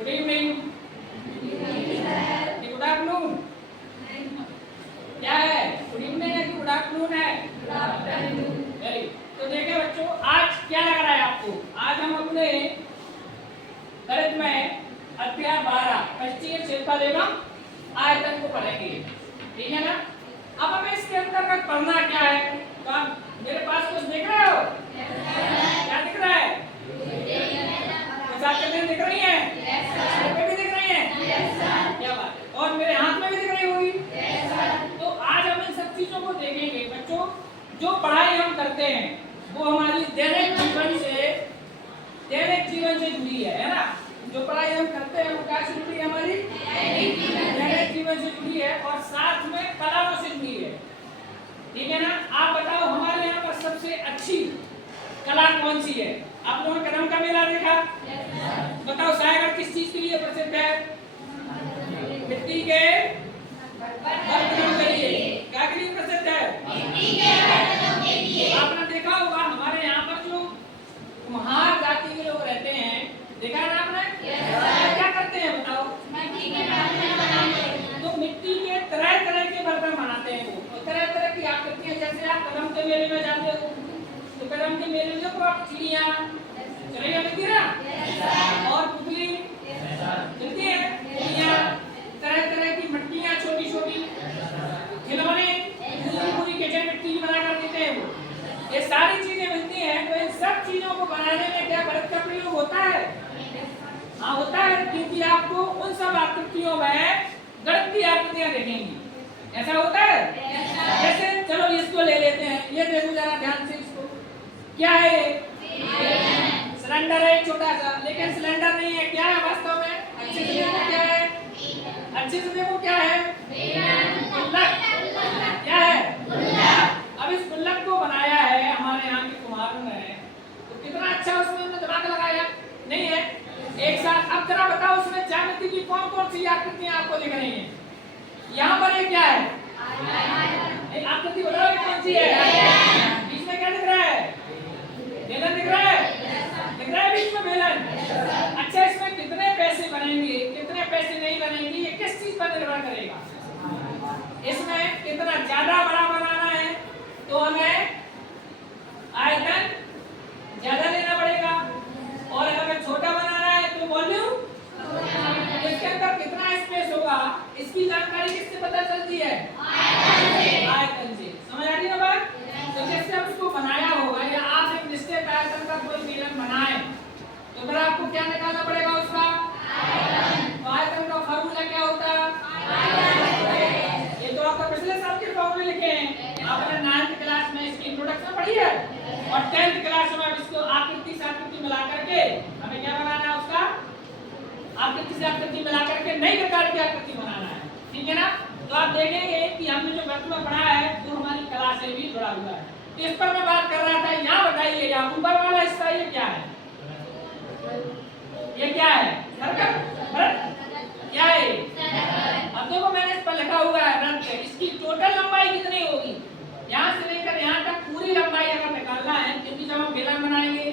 Good evening, good afternoon. क्या है, good evening है कि गुड आफ्टरनून है? वेरी। तो देखिए बच्चों, आज क्या लग रहा है आपको? आज हम अपने गणित में अध्याय 12 पश्चिमी क्षेत्रफल एवं आयतन को पढ़ेंगे, ठीक है ना? अब हमें इसके अंतर्गत पढ़ना क्या है? तो आप मेरे पास कुछ देख रहे हो? क्या दिख रहा है? कुछ आपके दिख रही है? पे भी दिख रही है? क्या बात है। और मेरे हाथ में भी दिख रही होगी। तो आज हम इन सब चीजों को देखेंगे बच्चों। जो पढ़ाई हम करते हैं वो हमारी दैनिक जीवन से जुड़ी है ना? जो पढ़ाई हम करते हैं वो क्या से जुड़ी है? हमारी दैनिक जीवन से जुड़ी है और साथ में कलाओं से जुड़ी है, ठीक है ना? आप बताओ, हमारे यहाँ पर सबसे अच्छी कला कौन सी है? आप लोगों ने कदम का मेला देखा? बताओ सागर किस चीज के लिए प्रसिद्ध है? मिट्टी के बर्तनों के लिए। क्या के लिए प्रसिद्ध है? मिट्टी के बर्तनों के लिए। आपने देखा होगा हमारे यहाँ पर जो कुम्हार जाति के लोग रहते हैं, देखा है ना आपने? क्या करते हैं बताओ? मिट्टी के बर्तन बनाते हैं। तो मिट्टी के तरह तरह के बर्तन बनाते हैं वो, और तरह तरह की आकृतियां। जैसे आप कदम के मेले में जाते हो तो कदम के मेले में देखो आप चिड़िया चलेगा मिलती है ना, और पुतली मिलती है, चिड़िया, तरह तरह की मट्टियां, छोटी छोटी खिलौने, पूरी किचन मिट्टी की बना कर देते हैं वो। ये सारी चीजें मिलती हैं। तो इन सब चीजों को बनाने में क्या गणित का प्रयोग होता है? हाँ होता है, क्योंकि आपको उन सब आकृतियों में गणित की आकृतियां देखेंगी। ऐसा होता है? जैसे चलो इसको ले लेते हैं, ये देखो जरा ध्यान से इसको। क्या है ये? सिलेंडर है छोटा सा, लेकिन सिलेंडर नहीं है। क्या है वास्तव में? अच्छे से देखो क्या है, अच्छे से देखो क्या है? गुल्लक। क्या है? अब इस गुल्लक को बनाया है हमारे यहाँ के कुम्हारों ने, तो कितना अच्छा उसमें दिमाग लगाया नहीं है? एक साथ। अब जरा बताओ उसमें ज्यामिति की कौन कौन सी आकृतियां आपको दिख रही हैं? यहाँ पर ये क्या है? एक आकृति बताओ कौन सी है? बीच में क्या दिख रहा है? बेलन दिख रहा है? दिख रहा है बीच में बेलन? अच्छा, इसमें कितने पैसे बनेंगे, कितने पैसे नहीं बनेंगे, ये किस चीज पर निर्भर करेगा? इसमें कितना ज्यादा बड़ा बनाना है तो हमें आयतन ज्यादा लेना पड़ेगा, और अगर छोटा बनाना है तो वॉल्यूम। इसके अंदर कितना स्पेस होगा इसकी जानकारी किससे पता चलती है? आयतन से। समझ आ रही है बात? तो जैसे हम उसको बनाया होगा, या आप एक निश्चित आयतन का कोई बेलन बनाए तो फिर आपको क्या निकालना पड़ेगा उसका? तो आयतन का फॉर्मूला क्या होता है? ये तो आपका पिछले साल के फॉर्मूले लिखे हैं, आपने 9th क्लास में इसकी इंट्रोडक्शन पढ़ी है, और 10th क्लास में इसको आकृति से आकृति मिला करके हमें क्या बनाना है? उसका आकृति से आकृति मिला करके नई प्रकार की आकृति बनाना है, ठीक है ना? तो आप देखेंगे कि हमने जो गणित में पढ़ा है वो हमारी कला से भी जुड़ा हुआ है। तो इस पर मैं बात कर रहा था। यहाँ बताइए, यहाँ ऊपर वाला हिस्सा ये क्या है? ये क्या है? सर्कल। क्या है? अब देखो मैंने इस पर लिखा हुआ है वृत्त। इसकी टोटल लंबाई कितनी होगी? यहाँ से लेकर यहाँ तक पूरी लंबाई अगर निकालना है, क्योंकि जब हम बेलन बनाएंगे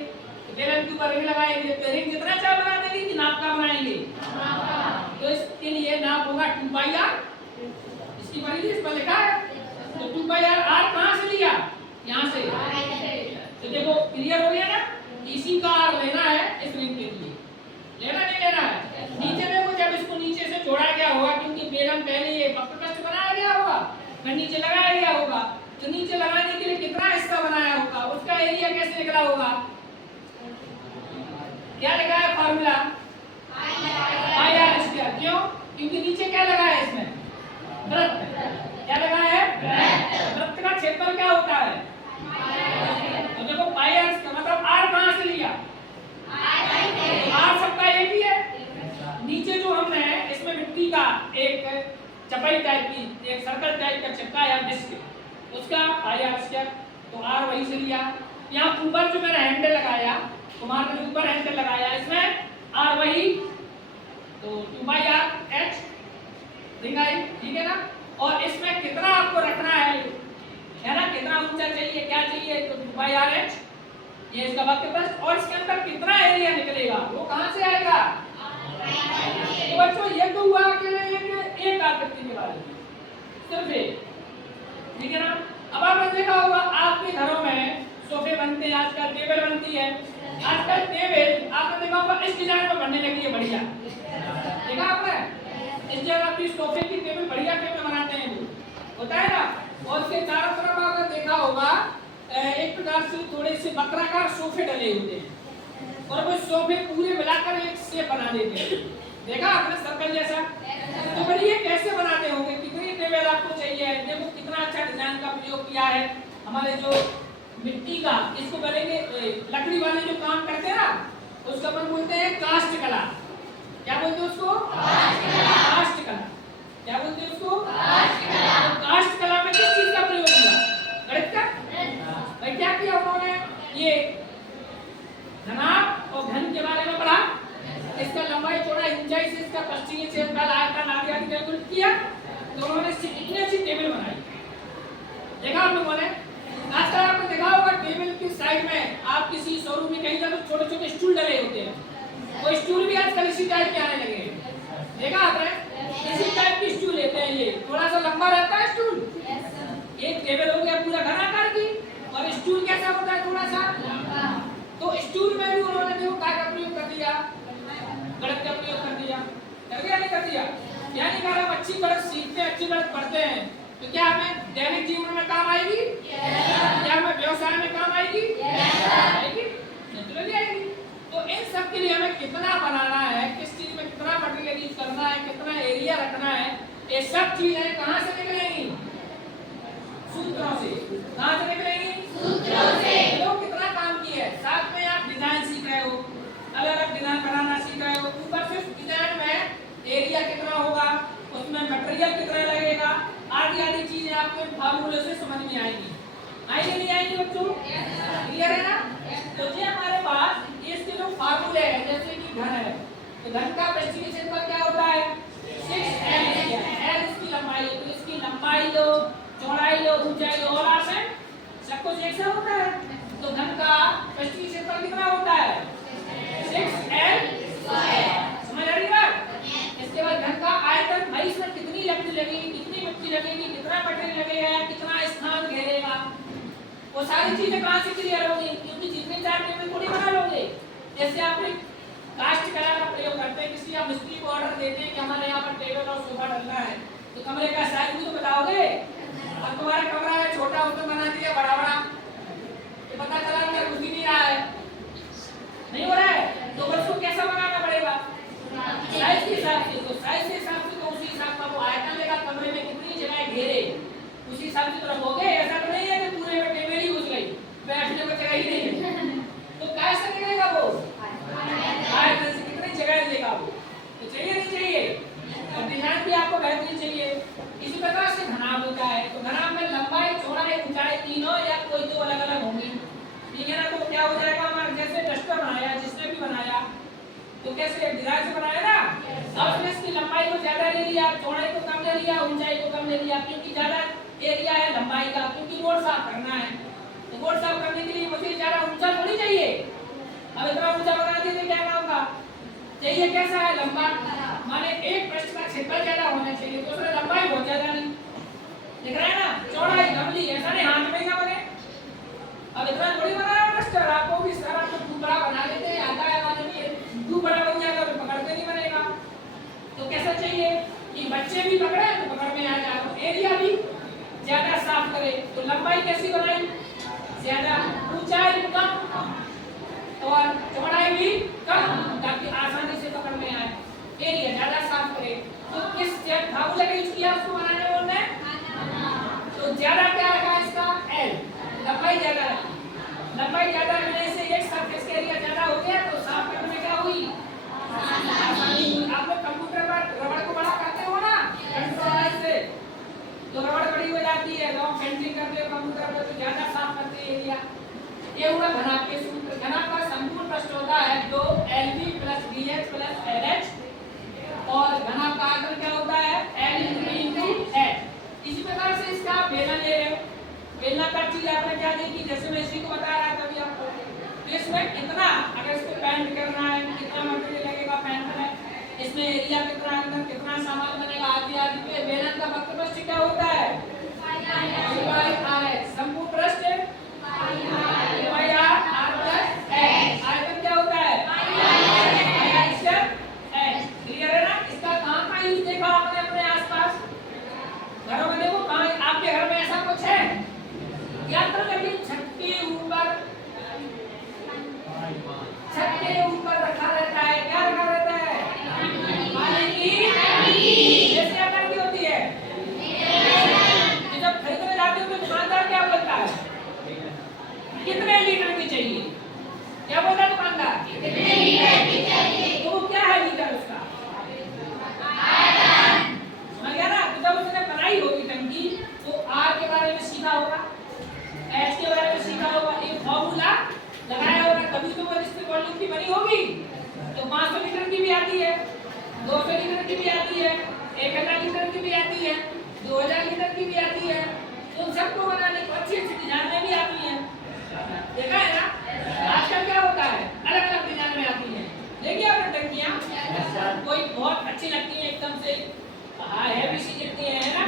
तो बेलन के ऊपर रिंग लगाएंगे, तो रिंग कितना चाहे बना देंगे कि नाप का बनाएंगे? तो इसके लिए नाप होगा 2πr। इसकी परिधि इस पर लिखा है, तो 2πr। r कहाँ से लिया? यहाँ से। तो देखो क्लियर हो गया ना? इसी का r लेना है इस रिंग के लिए। लेना नहीं लेना है? नीचे देखो, जब इसको नीचे से जोड़ा गया होगा, क्योंकि बेलन पहले ये वक्रपृष्ठ बनाया गया होगा, फिर नीचे लगाया गया होगा, तो नीचे लगाने के लिए कितना हिस्सा बनाया होगा, उसका एरिया कैसे निकला होगा? क्या लिखा है फॉर्मूला? πr²। क्यों? क्योंकि नीचे क्या लगा है इसमें? वृत्त। क्या लगा है? वृत्त का क्षेत्रफल क्या होता है? तो देखो πr का मतलब r कहाँ से लिया? r सबका एक ही है। नीचे जो हमने इसमें मिट्टी का एक चपाई टाइप की, एक सर्कल टाइप का चक्का या डिस्क, उसका πr², तो r वही से लिया। यहाँ ऊपर जो मैंने हैंडल लगाया, तुम्हारे ने ऊपर हैंडल लगाया, इसमें r वही, तो 2πr(h) दिखाई, ठीक है ना? और इसमें कितना आपको रखना है ना? कितना ऊंचा चाहिए, क्या चाहिए? तो 2πr(h), ये इसका वक्रपृष्ठ, और इसके अंदर कितना एरिया निकलेगा वो कहां से आएगा? आकृति के बारे में, सिर्फ एक, ठीक है ना। अब आपने देखा होगा आपके घरों में सोफे बनते हैं, आजकल टेबल बनती है, आजकल टेबल आपने देखा होगा इस डिजाइन में बनने लगी है, बढ़िया देखा आपने, इस जगह की सोफे की टेबल बढ़िया टेबल बनाते हैं लोग, होता है ना। और उसके चारों तरफ आपने देखा होगा एक प्रकार से थोड़े से बकराकार सोफे डले होते हैं और वो सोफे पूरे मिलाकर एक शेप बना देते हैं, देखा आपने सर्कल जैसा। तो फिर ये कैसे बनाते होंगे, कितनी टेबल आपको चाहिए, देखो कितना अच्छा डिजाइन का प्रयोग किया है। हमारे जो मिट्टी का इसको बनेंगे लकड़ी वाले जो काम करते हैं ना, उसको अपन बोलते हैं कास्ट कला। क्या बोलते हैं उसको? कास्ट कला। क्या बोलते हैं उसको? तो कास्ट कला में किस चीज का प्रयोग किया? गणित का। भाई क्या किया उन्होंने, ये घनाभ और घन के बारे में पढ़ा, इसका लंबाई चौड़ाई ऊंचाई से इसका पश्चिमी क्षेत्रफल आयतन आदि कैलकुलेट किया, तो उन्होंने इतनी अच्छी टेबल बनाई, देखा आप लोगों ने। आजकल आपने देखा होगा टेबल की साइड में आप किसी शोरूम में कहीं जाओ तो छोटे छोटे स्टूल डले होते हैं, वो स्टूल भी आजकल इसी टाइप के आने लगे हैं, देखा आपने, इसी टाइप की स्टूल लेते हैं, ये थोड़ा सा लंबा रहता है स्टूल, एक टेबल हो गया पूरा घन आकार की, और स्टूल कैसा होता है थोड़ा सा, तो स्टूल में भी उन्होंने देखो काय का प्रयोग कर दिया, गणित का प्रयोग कर दिया, नहीं कर दिया। यानी अगर हम अच्छी गणित सीखते हैं, अच्छी गणित पढ़ते हैं, तो क्या हमें दैनिक जीवन में काम आएगी? क्या हमें व्यवसाय में काम आएगी? आएगी, नेचुरली आएगी। तो इन सब के लिए हमें कितना बनाना है, किस चीज में कितना मटेरियल यूज करना है, कितना एरिया रखना है, ये सब चीजें कहाँ से निकलेंगी? सूत्रों से। कहाँ से निकलेंगी? सूत्रों से। लोग कितना काम किया है, साथ में आप डिजाइन सीख रहे हो, अलग अलग डिजाइन बनाना सीख रहे हो, ऊपर से डिजाइन में एरिया कितना होगा, उसमें मटेरियल कितना लगेगा, आदि आदि चीजें आपको फार्मूले से समझ में आएंगी, आएंगे नहीं आएंगी बच्चों? क्लियर है ना। तो ये हमारे पास इसके जो फार्मूले हैं, जैसे कि घन है, तो घन का पश्चिमी क्षेत्रफल क्या होता है? 6l। l इसकी लंबाई, तो इसकी लंबाई लो, चौड़ाई लो, ऊंचाई लो, और आसन सब कुछ एक सा होता है। तो घन का पश्चिमी क्षेत्रफल कितना होता है? 6l²। समझ आ रही बात? इसके बाद घन का आयतन, भाई इसमें कितनी लकड़ी लगेगी, कितनी मिट्टी लगेगी, कितना मटेरियल लगेगा, कितना स्थान घेरेगा, वो सारी चीजें कहाँ से क्लियर होंगी, क्योंकि जितने चार टेबल थोड़ी बना लोगे। जैसे आपने कास्ट कला का प्रयोग करते हैं, किसी आप मिस्त्री को ऑर्डर देते हैं कि हमारे यहाँ पर टेबल और सोफा डलना है, तो कमरे का साइज भी तो बताओगे। अब तुम्हारा कमरा है छोटा, उसमें बना दिया बड़ा बड़ा, तो पता चला कि कुछ भी नहीं रहा है, नहीं हो रहा है, तो उसको कैसा बनाना पड़ेगा? साइज के हिसाब से। तो साइज के हिसाब से तो उसी हिसाब का वो आयतन लेगा, कमरे में कितनी जगह घेरे उसी हिसाब से तो रखोगे। ऐसा तो नहीं है कि पूरे में टेबल ही घुस गई, बैठने को जगह ही नहीं है, तो कैसे निकलेगा वो? आयतन से कितनी जगह लेगा वो, तो चाहिए नहीं चाहिए, और डिजाइन भी आपको बेहतरीन चाहिए। इसी प्रकार से घनाभ होता है, तो घनाभ में लंबाई चौड़ाई ऊंचाई तीनों या कोई दो अलग अलग होंगी, ठीक है ना। तो क्या हो जाएगा हमारा, जैसे डस्टर बनाया, जिसने भी बनाया तो कैसे डिजाइन से बनाया ना, अब उसने इसकी लंबाई को ज्यादा ले लिया, चौड़ाई को कम ले लिया, ऊंचाई को कम ले लिया, क्योंकि ज्यादा एरिया है लंबाई का, क्योंकि बोर्ड साफ करना है, तो बोर्ड साफ करने के लिए मुझे ज्यादा ऊंचा थोड़ी चाहिए। अब इतना ऊंचा बना दिए क्या काम का चाहिए, कैसा है लंबा, माने एक पृष्ठ का क्षेत्रफल ज्यादा होना चाहिए, तो उसमें लंबाई बहुत ज्यादा नहीं, दिख रहा है ना, चौड़ाई कम ली, ऐसा नहीं हाथ में ना बने। अब इतना थोड़ी बना है मास्टर, आपको भी सारा तो टुकड़ा बना लेते हैं, आता है वाले भी दो बड़ा बन जाएगा तो पकड़ते नहीं बनेगा। तो कैसा चाहिए कि बच्चे भी पकड़े तो पकड़ में आ जाए, तो एरिया भी ज्यादा साफ करे, तो लंबाई कैसी बनाई? ज्यादा, ऊंचाई कम और चौड़ाई भी कम, ताकि आसानी से पकड़ में आए, एरिया ज्यादा साफ करे। तो किस फार्मूले का यूज किया उसको बनाने बोलने, तो ज्यादा क्या रखा इसका? l, लंबाई ज्यादा रखी, लंबाई ज्यादा रखने से एक सरफेस का एरिया ज्यादा हो गया, तो साफ करने में क्या हुई? आसानी हुई। आप लोग कंप्यूटर पर रबड़ को बड़ा करते हो ना कंट्रोल से, तो रबड़ बड़ी हो जाती है, जब हम पेंटिंग करते हो कंप्यूटर पर तो ज्यादा साफ करते हैं एरिया। ये हुआ घनाभ के सूत्र। घनाभ का संपूर्ण पृष्ठ होता है 2lb + bh + lh, और घनाभ का आयतन क्या होता है? l × h। इसी प्रकार से इसका बेलन ले रहे हो, बेलनाकार चीज आपने क्या देखी, जैसे मैं इसी को बता रहा था अभी आपको, इसमें कितना, अगर इसको पेंट करना है कितना मटेरियल लगेगा पेंट में, इसमें एरिया कितना, अंदर कितना सामान बनेगा, आदि आदि पे बेलन का वक्रपृष्ठ क्या होता है? I शंकु पृष्ठ आयतन क्या होता है? क्लियर है ना? इसका कहाँ का यूज देखा आपने अपने आसपास घरों में? देखो कहाँ आपके घर में ऐसा कुछ है? याद रखिए छत के ऊपर रखा रहता है। क्या रखा रहता है? पानी की टंकी। जैसे क्या टंकी होती है? जब खरीदने जाते हो तो दुकानदार क्या बोलता है? कितने लीटर की चाहिए? क्या बोलता है दुकानदार? कितने लीटर की चाहिए? तो वो क्या है लीटर उसका? समझ गया ना? तो जब उसने बनाई होगी टंकी तो आर के बारे में सीखा होगा, एच के बारे में सीखा होगा, एक फॉर्मूला लगाया होगा, तभी तो वो जिसकी वॉल्यूम की बनी होगी। तो 500 लीटर की भी आती है, 200 लीटर की भी आती है, 1000 लीटर की भी आती है, 2000 लीटर की भी आती है। तो सबको बनाने को अच्छी डिजाइन में भी आती है। देखा है ना? आजकल क्या होता है, अलग अलग डिजाइन में आती है। देखिए आपने टंकियां कोई बहुत अच्छी लगती है, एकदम से हैवी सी दिखती है ना?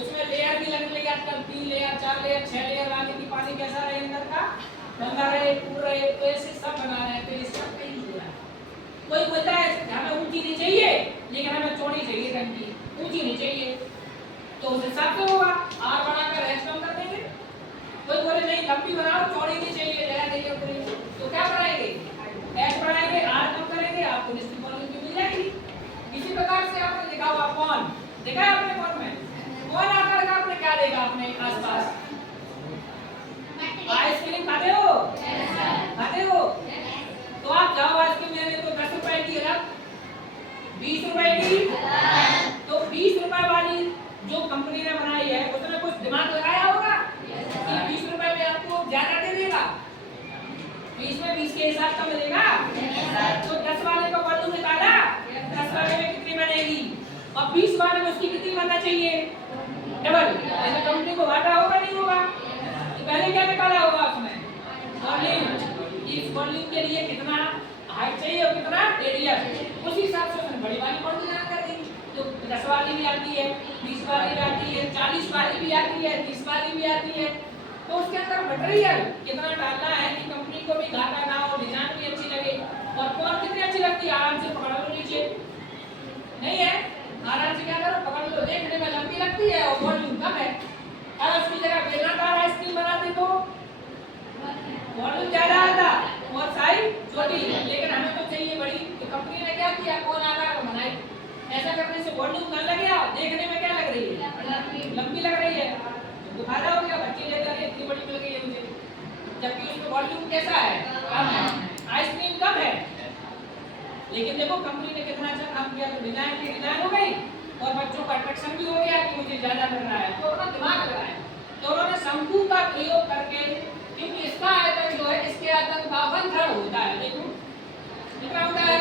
उसमें लेयर भी लगने लगी आजकल, 3 लेयर 4 लेयर 6 लेयर वाली की पानी कैसा रहे अंदर का, गंदा रहे, पूरा रहे, तो ऐसे सब बना रहे हैं। तो ये सब कहीं हो रहा है। कोई बोलता है हमें ऊंची नहीं चाहिए लेकिन हमें चौड़ी चाहिए टंकी, ऊंची नहीं चाहिए, तो उस हिसाब से होगा आर बढ़ाकर एच कम कर देंगे। कोई बोले नहीं लंबी बनाओ, चौड़ी नहीं चाहिए, जगह नहीं है पूरी, तो क्या बढ़ाएंगे? एच बढ़ाएंगे, आर कम करेंगे, आपको निश्चित वॉल्यूम मिल जाएगी। इसी प्रकार से आपने देखा होगा कौन देखा है आपने कौन में कौन आकार का आपने क्या देखा अपने आसपास? आइसक्रीम खाते हो? खाते हो? तो आप जाओ आइसक्रीम लेने तो 10 रुपए की अलग, 20 रुपए की। तो 20 रुपए वाली जो कंपनी ने बनाई है उसने कुछ दिमाग लगाया होगा कि 20 रुपए में आपको ज्यादा दे देगा, 20 में 20 के हिसाब का मिलेगा। तो 10 वाले का वॉल्यूम निकाला, 10 वाले में कितनी बनेगी और 20 वाले में उसकी कितनी बनना चाहिए? डबल। ऐसे कंपनी को घाटा होगा नहीं होगा? तो पहले क्या निकाला होगा उसने? वॉल्यूम। इस वॉल्यूम के लिए कितना हाइट चाहिए और कितना रेडियस, उसी हिसाब से उसने बड़ी वाली वॉल्यूम डिजाइन कर दी। तो 10 वाली भी आती है, 20 वाली भी आती है, 40 वाली भी आती है, 30 वाली भी आती है। तो उसके अंदर मटेरियल कितना डालना है कि कंपनी को भी घाटा ना हो, डिजाइन भी अच्छी लगे। और कौन कितनी अच्छी लगती है? आराम से पकड़ लो नीचे, नहीं है आराम से क्या करो पकड़ लो, देखने में लंबी लगती है और वॉल्यूम कम है। अगर उसकी जगह बेलनाकार आइसक्रीम बनाते तो वॉल्यूम ज्यादा आता और साइज छोटी, लेकिन हमें तो चाहिए बड़ी। तो कंपनी ने क्या किया, कौन आकार का बनाई। ऐसा करने से वॉल्यूम कम लग गया, देखने में क्या लग रही है? लंबी लग रही है। तो फायदा हो गया, बच्चे ले जाके इतनी बड़ी मिल गई है मुझे, जबकि उसमें वॉल्यूम कैसा है? कम है, आइसक्रीम कम है। लेकिन देखो कंपनी ने कितना अच्छा काम किया, तो डिजाइन की डिजाइन हो गई और बच्चों का अट्रैक्शन भी हो गया कि मुझे ज्यादा मिल रहा है, तो अपना दिमाग लगाया। तो उन्होंने शंकु का प्रयोग करके, क्योंकि इसका आयतन जो है इसके आयतन का 1/3 होता है। देखो कितना होता है,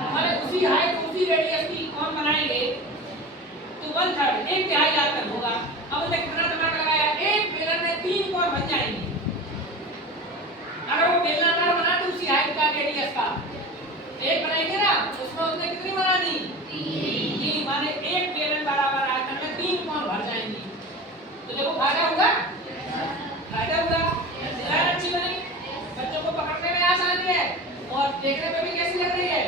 हमारे उसी हाइट उसी रेडियस की कौन बनाएंगे तो 1/3 एक तिहाई आयतन होगा। अब उन्हें कितना दिमाग लगाया, एक बेलन में 3 कोण बन जाएंगे। अगर वो बेलनाकार बना तो उसी हाइट का रेडियस का एक बनाएंगे ना, उसमें उसने कितनी बनानी? 3 माने एक बेलन बराबर आयतन में 3 कोण भर जाएंगी। तो देखो फायदा होगा, फायदा होगा। डिजाइन अच्छी बनी, बच्चों को पकड़ने में आसानी है और देखने में भी कैसी लग रही है?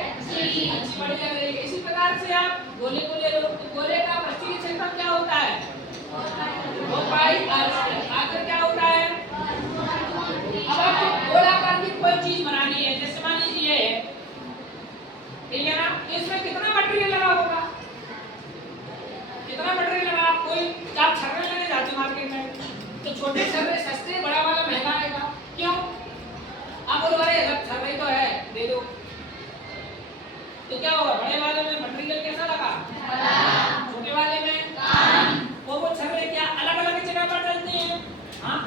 अच्छी बड़ी लग रही है। इसी प्रकार से आप गोले को ले लो, तो गोले का पृष्ठीय क्षेत्रफल क्या होता है? 2πr²। आकर क्या होता है? अब आपको गोलाकार की कोई चीज बनानी है, जैसे मान लीजिए ठीक है ना, इसमें कितना मटेरियल लगा होगा? कितना मटेरियल लगा? कोई आप छर्रे लेने जाते मार्केट में तो छोटे छर्रे सस्ते, बड़ा वाला महंगा आएगा। क्यों? आप बोलो अरे अलग छर्रे तो है, दे दो। तो क्या होगा, बड़े वाले में मटेरियल कैसा लगा? छोटे वाले में वो छर्रे क्या अलग अलग जगह पर डलते हैं? हाँ,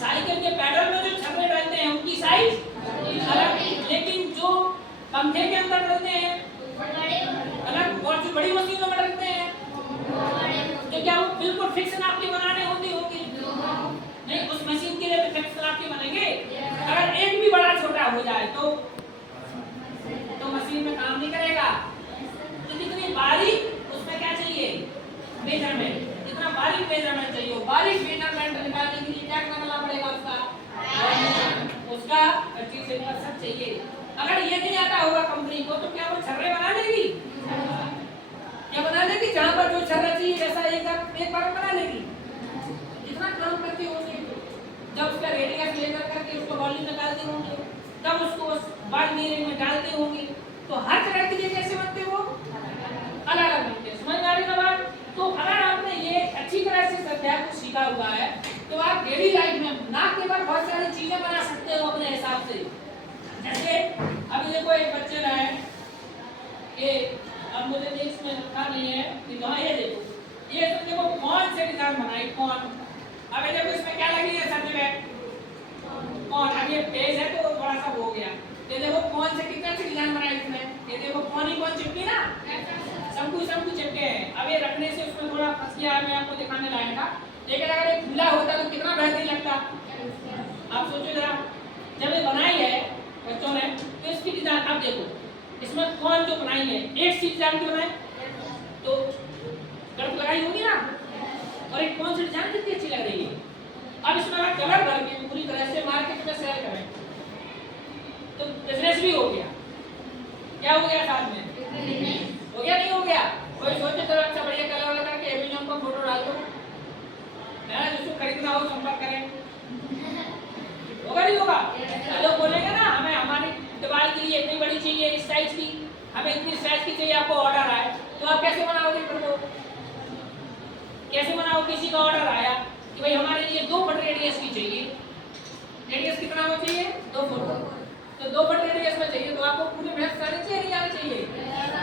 साइकिल के पैडल में जो छर्रे डलते हैं उनकी साइज अलग, लेकिन जो पंखे के अंदर डलते हैं अलग, और जो बड़ी मशीनों में डलते हैं तो क्या वो बिल्कुल फिक्स नाप के बनाने होती होगी? नहीं, उस मशीन के लिए फिक्स नाप के बनेंगे। अगर एक भी बड़ा छोटा हो जाए तो मशीन में काम नहीं करेगा। तो जितनी बारीक उसमें क्या चाहिए? मेजरमेंट ट्रॉली में डालते होंगे, तब उसको बाल नीरे में डालते होंगे। तो हर तरह के लिए कैसे बनते वो अलग अलग बनते हैं। समझ में आ रही है बात? तो अगर आपने ये अच्छी तरह से स्वाध्याय को सीखा हुआ है तो आप डेली लाइफ में ना केवल बहुत सारी चीजें बना सकते हो अपने हिसाब से। जैसे अभी देखो एक बच्चे ने है ये, अब मुझे भी इसमें लिखा नहीं है कि हाँ ये देखो, ये सब देखो कौन से डिजाइन बनाई कौन। अब ये देखो इसमें क्या लगी है सब जगह कौन। अब ये पेज है तो थोड़ा सा हो गया। ये देखो कौन से कितने से डिजाइन बनाई इसमें। ये देखो कौन ही कौन चिपकी ना, शंकु चिपके हैं। अब ये रखने से उसमें थोड़ा फंस गया, मैं आपको दिखाने लायक था। लेकिन अगर ये खुला होता तो कितना बेहतरीन लगता। आप सोचो जरा, जब ये बनाई है बच्चों ने तो इसकी डिजाइन आप देखो, इसमें कौन जो बनाई है एक चीज डिजाइन की बनाई तो गलत लगाई होगी ना, और एक कौन सी डिजाइन कितनी अच्छी लग रही है। अब इसमें अगर कलर भर के पूरी तरह से मार्केट में सेल करें तो बिजनेस भी हो गया। क्या हो गया साथ में? हो गया नहीं हो गया? कोई सोचे तो अच्छा बढ़िया कलर लगा के अमेज़न पर फोटो डाल दो, है जिसको खरीदना हो संपर्क करें। होगा नहीं होगा? लोग बोलेंगे ना हमें हमारी दीवार के लिए इतनी बड़ी चाहिए इस साइज की, हमें इतनी साइज की चाहिए, आपको ऑर्डर आए तो आप कैसे बनाओगे? फिर वो कैसे बनाओ? किसी का ऑर्डर आया कि भाई हमारे लिए 2 फुट रेडियस की चाहिए। रेडियस कितना होना चाहिए? 2 फुट। तो 2 फुट रेडियस में चाहिए तो आपको पूरे भैंस सारे चाहिए नहीं आने चाहिए।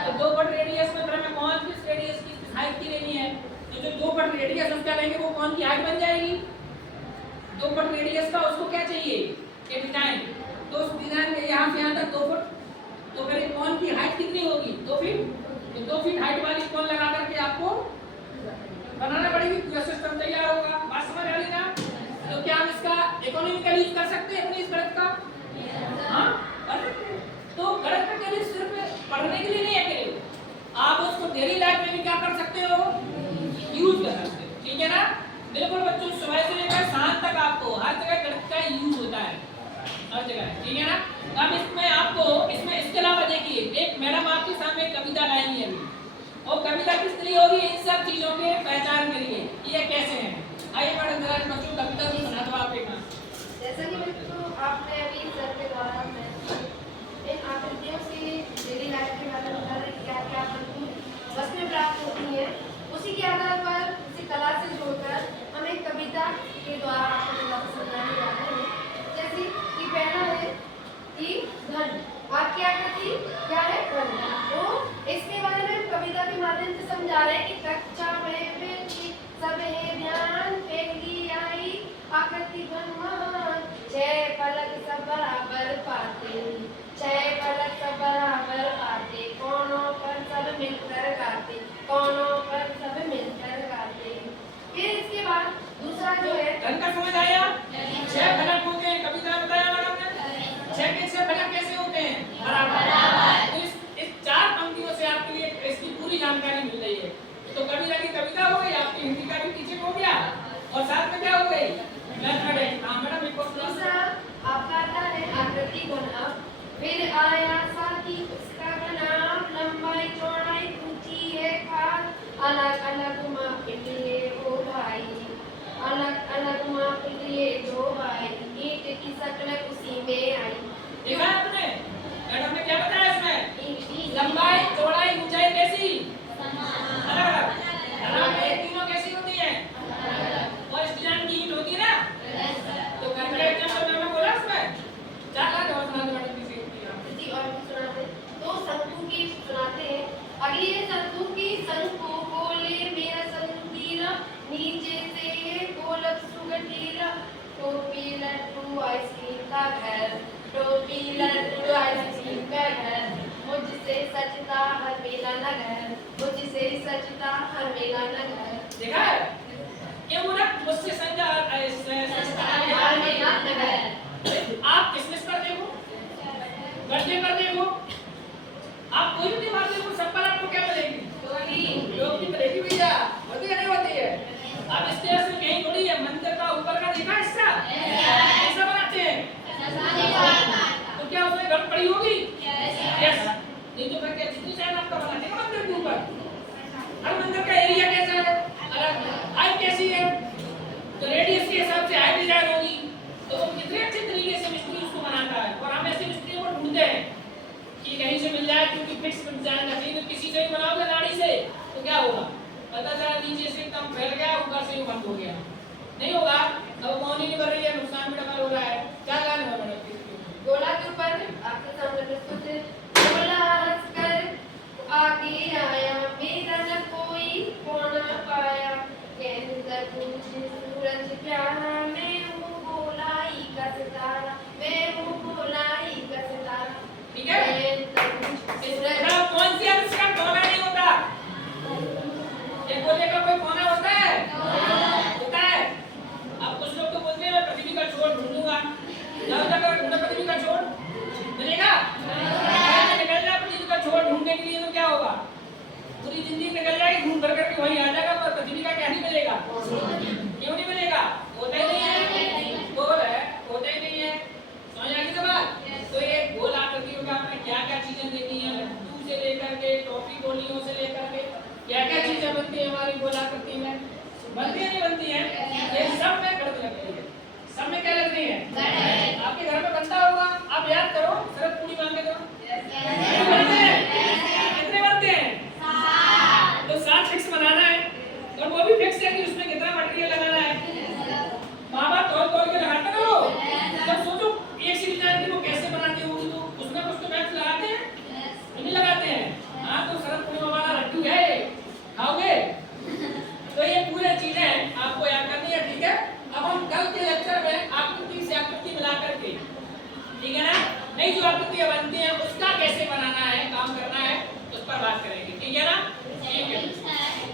तो 2 फुट रेडियस में फिर हमें कौन किस रेडियस की हाइट की लेनी है, तो जो 2 फुट रेडियस उसका लेंगे वो कौन की हाइट बन जाएगी। 2 फुट रेडियस का उसको क्या चाहिए? एक डिजाइन। तो उस डिजाइन के यहाँ से यहाँ तक 2 फुट, तो फिर कौन की हाइट कितनी होगी? 2 फीट। तो 2 फीट हाइट वाली कौन लगा करके आपको बनाना पड़ेगी, पूरा सिस्टम तैयार होगा। बात समझ आ रही ना? तो क्या हम इसका इकोनॉमिकल यूज कर सकते हैं अपने इस गणित का? हाँ कर सकते हैं। तो गणित का केवल सिर्फ पढ़ने के लिए नहीं है केवल, आप उसको डेली लाइफ में भी क्या कर सकते हो? यूज कर सकते हो। ठीक है ना? बिल्कुल बच्चों, सुबह से लेकर शाम तक आपको हर जगह गणित का यूज होता है, हर जगह। ठीक है ना? अब इसमें आपको इसके अलावा देखिए एक मैडम आपके सामने कविता लाएंगी अभी, और कविता किस लिए होगी? इन सब चीजों के पहचान के लिए ये कैसे है। आइए मैडम जरा बच्चों कविता भी सुना दो आप एक। जैसा कि बच्चों आपने अभी सर के द्वारा इन आकृतियों से डेली लाइफ के बारे में बताया कि क्या क्या वस्तुएं प्राप्त होती हैं, उसी के आधार पर इसी कला से जोड़कर हम एक कविता के द्वारा आपको समझाने जा रहे हैं। जैसे कि पहला है कि घन, आपकी आकृति क्या है? घन। तो इसके बारे में कविता के माध्यम से समझा रहे हैं कि कक्षा में सब है ध्यान फेंकी आई आकृति घन महान, 6 पलक सब बराबर पाते, 6 पलक सब बराबर पाते, कोनों पर सब मिलकर गाते, कोनों पर सब मिलकर गाते। फिर इसके बाद दूसरा जो है घन का समझ आया? 6 फलक होते हैं, कविता बताया मैडम ने। 6 के 6 फलक कैसे होते हैं? बराबर। तो इस 4 पंक्तियों से आपके लिए इसकी पूरी जानकारी मिल रही है। तो कविता की कविता हो गई, आपकी हिंदी का भी टीचिंग हो गया, और साथ में क्या हो गई? मैथमेटिक्स। हाँ मैडम एक और दूसरा आपका आता है आकृति गुणा। फिर आया साथी उसका बनाम, लंबाई चौड़ाई ऊंची है खास, अलग अलग माप के लिए हो भाई, अलग अलग माप के लिए दो भाई, ईंट की शक्ल उसी में आई। देखा आपने मैडम ने क्या बताया इसमें? लंबाई चौड़ाई ऊंचाई कैसी? अलग अलग। ये तीनों कैसी होती है? और इस डिजाइन की ईंट होती है ना? तो करेक्ट एग्जांपल मैंने बोला इसमें ज्यादा और सुना दो मैडम किसी जी और भी सुनाते हैं। तो शंकु की सुनाते हैं। अगली है शंकु की। शंकु बोले मेरा संगीरा, नीचे से गोलक सुगठीला, टोपी लड्डू आइसक्रीम का घर, टोपी लड्डू आइसक्रीम का घर, मुझसे सजता हर मेला नगर, मुझसे सजता हर मेला नगर। देखा है? ये बोला मुझसे सजता हर मेला नगर। आप किसमें पर देखो, गद्य पर देखो, आप कोई भी दीवार देखो, सब पर आपको क्या मिलेगी? योग की मिलेगी भैया, होती है नहीं होती है? अब इस तरह से कहीं थोड़ी है, मंदिर का ऊपर का देखा हिस्सा ऐसा बनाते हैं, तो क्या उसमें गड़ पड़ी होगी? यस। नहीं तो फिर क्या जितनी साइड आपका बनाते हैं मंदिर के ऊपर, हर मंदिर का एरिया कैसा है? अलग। हाइट कैसी है? तो रेडियस के हिसाब से हाइट डिजाइन होगी, तो वो कितने अच्छे अच्छे तरीके से मिस्त्री उसको बनाता है और हम ऐसे मिस्त्री को ढूंढते हैं कि कहीं से मिल जाए, क्योंकि फिक्स बन जाएगा। नहीं तो किसी से भी बनाओगे नाड़ी से तो क्या होगा, पता चला नीचे से एकदम फैल गया, ऊपर से ही बंद हो गया, नहीं होगा। अब मौनी नहीं भर रही है, नुकसान भी डबल हो रहा है। क्या कारण है मैडम? गोला के ऊपर आपके सामने प्रस्तुत है। गोला हंसकर आगे आया, मेरा न कोई कोना पाया, कहकर पूछे सूरज प्यारा, मैं हूँ गोलाई का सितारा, मैं हूँ गोलाई का सितारा। ठीक है, इसका कौन सी अंश का कोना नहीं होता? एक गोले का कोई कोना होता है? होता है। अब कुछ लोग तो बोलते हैं मैं पृथ्वी का छोर ढूंढूंगा, जब तक ढूंढे पृथ्वी का छोर मिलेगा, निकल जाए पृथ्वी का छोर ढूंढने के लिए तो क्या होगा, पूरी जिंदगी निकल जाएगी, घूम फिर करके वहीं आ जाएगा, पर पृथ्वी का क्या नहीं मिलेगा? क्यों नहीं मिलेगा? होता ही नहीं है, गोल है, होता ही नहीं है। समझ आ गई ना बात? तो ये गोल आकृतियों का आपने क्या क्या चीजें देखी हैं, लड्डू से लेकर के टॉफी गोलियों से लेकर के क्या क्या चीजें बनती है हमारी गोल आकृति में, बनती है नहीं बनती है? ये सब में गलत लगती है, सब में क्या लग रही है? आपके घर में बनता होगा, आप याद करो, सिर्फ पूरी मांगे करो।